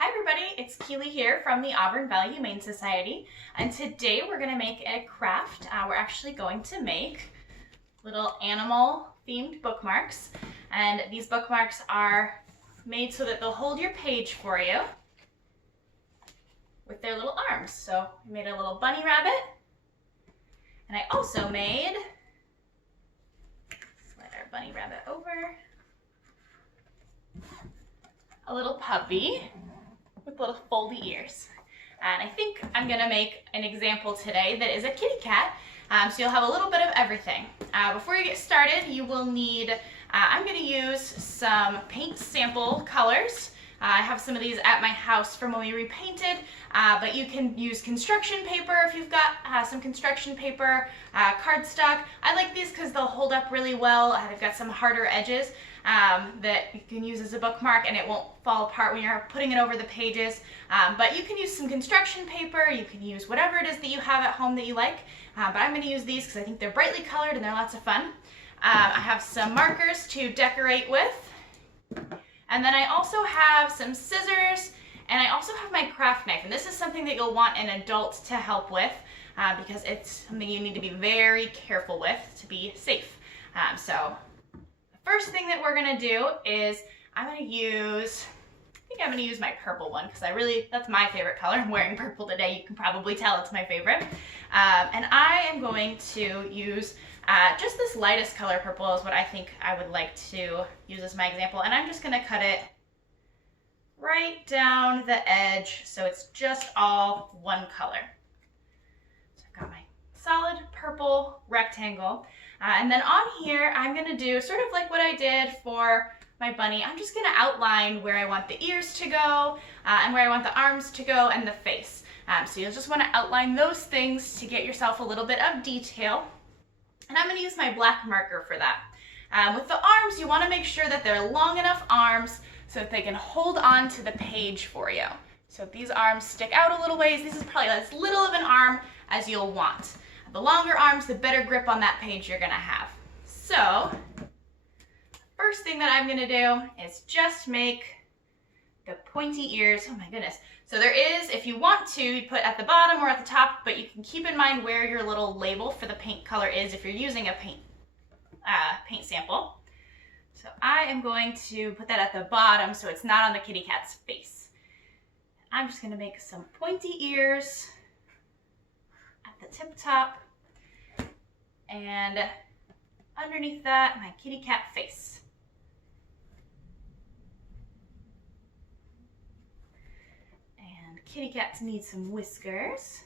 Hi everybody, it's Keely here from the Auburn Valley Humane Society, and today we're going to make a craft. We're actually going to make little animal themed bookmarks, and these bookmarks are made so that they'll hold your page for you with their little arms. So I made a little bunny rabbit, and I also made, slide our bunny rabbit over, a little puppy with little foldy ears. And I think I'm gonna make an example today that is a kitty cat, so you'll have a little bit of everything. Before you get started, you will need, I'm gonna use some paint sample colors. I have some of these at my house from when we repainted, but you can use construction paper if you've got some construction paper, cardstock. I like these because they'll hold up really well. They've got some harder edges that you can use as a bookmark, and it won't fall apart when you're putting it over the pages. But you can use some construction paper, you can use whatever it is that you have at home that you like, but I'm going to use these because I think they're brightly colored and they're lots of fun. I have some markers to decorate with, and then I also have some scissors, and I also have my craft knife, and this is something that you'll want an adult to help with because it's something you need to be very careful with to be safe. So first thing that we're gonna do is I'm gonna use my purple one because that's my favorite color. I'm wearing purple today. You can probably tell it's my favorite. And I am going to use just this lightest color purple is what I think I would like to use as my example. And I'm just gonna cut it right down the edge so it's just all one color. So I've got my solid purple rectangle. And then on here, I'm gonna do sort of like what I did for my bunny. I'm just gonna outline where I want the ears to go and where I want the arms to go and the face. So you'll just wanna outline those things to get yourself a little bit of detail. And I'm gonna use my black marker for that. With the arms, you wanna make sure that they're long enough arms so that they can hold on to the page for you. So if these arms stick out a little ways, this is probably as little of an arm as you'll want. The longer arms, the better grip on that page you're gonna have. So, first thing that I'm gonna do is just make the pointy ears. Oh my goodness. So there is, if you want to, you put at the bottom or at the top, but you can keep in mind where your little label for the paint color is if you're using a paint sample. So I am going to put that at the bottom so it's not on the kitty cat's face. I'm just gonna make some pointy ears the tip top, and underneath that, my kitty cat face. And kitty cats need some whiskers.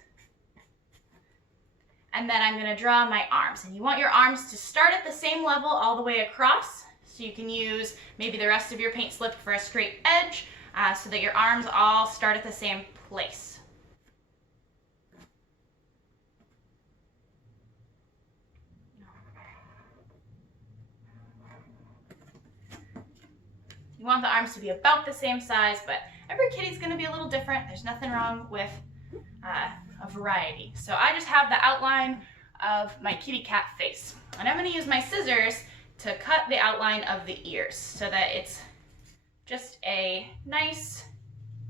And then I'm gonna draw my arms, and you want your arms to start at the same level all the way across, so you can use maybe the rest of your paint slip for a straight edge, so that your arms all start at the same place. You want the arms to be about the same size, but every kitty's gonna be a little different. There's nothing wrong with a variety. So I just have the outline of my kitty cat face. And I'm gonna use my scissors to cut the outline of the ears so that it's just a nice,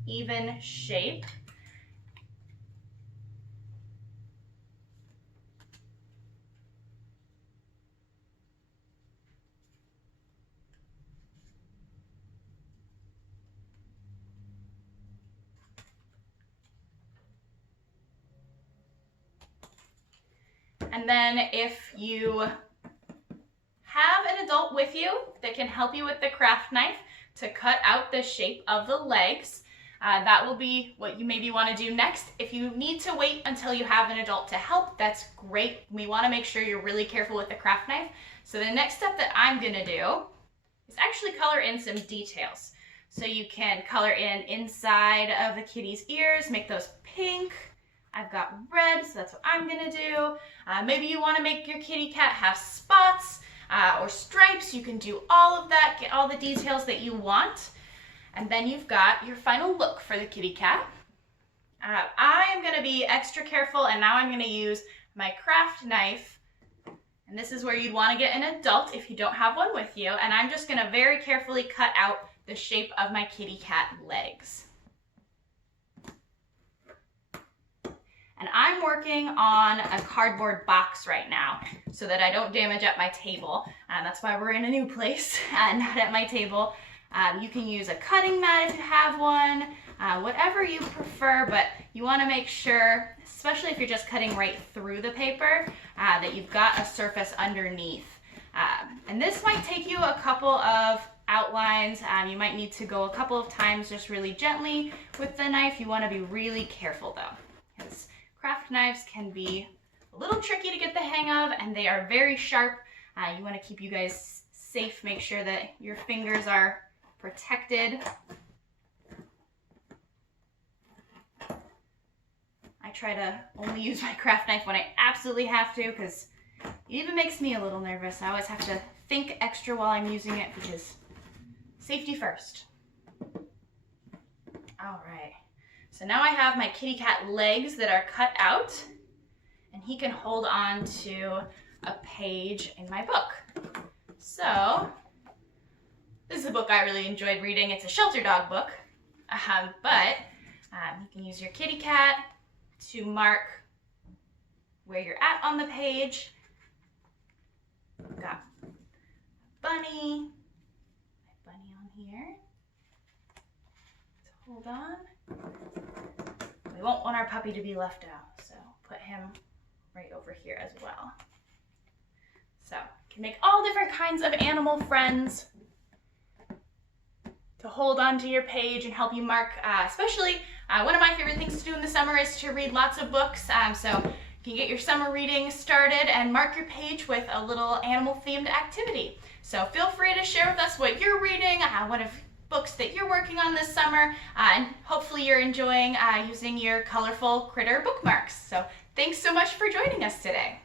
even shape. And then if you have an adult with you that can help you with the craft knife to cut out the shape of the legs, that will be what you maybe want to do next. If you need to wait until you have an adult to help, that's great. We want to make sure you're really careful with the craft knife. So the next step that I'm going to do is actually color in some details. So you can color in inside of the kitty's ears, make those pink. I've got red, so that's what I'm gonna do. Maybe you wanna make your kitty cat have spots or stripes. You can do all of that, get all the details that you want. And then you've got your final look for the kitty cat. I am gonna be extra careful, and now I'm gonna use my craft knife. And this is where you'd wanna get an adult if you don't have one with you. And I'm just gonna very carefully cut out the shape of my kitty cat legs. And I'm working on a cardboard box right now so that I don't damage up my table. That's why we're in a new place, not at my table. You can use a cutting mat if you have one, whatever you prefer, but you want to make sure, especially if you're just cutting right through the paper, that you've got a surface underneath. And this might take you a couple of outlines. You might need to go a couple of times just really gently with the knife. You want to be really careful though, because craft knives can be a little tricky to get the hang of, and they are very sharp. You want to keep you guys safe, make sure that your fingers are protected. I try to only use my craft knife when I absolutely have to, because it even makes me a little nervous. I always have to think extra while I'm using it because safety first. All right, so now I have my kitty cat legs that are cut out, and he can hold on to a page in my book. So this is a book I really enjoyed reading. It's a shelter dog book, but you can use your kitty cat to mark where you're at on the page. We've got Bunny, my bunny on here. So hold on. We won't want our puppy to be left out, so put him right over here as well. So you can make all different kinds of animal friends to hold onto your page and help you mark, especially one of my favorite things to do in the summer is to read lots of books. So you can get your summer reading started and mark your page with a little animal themed activity. So feel free to share with us what you're reading, what of books that you're working on this summer, and hopefully you're enjoying using your colorful critter bookmarks. So thanks so much for joining us today.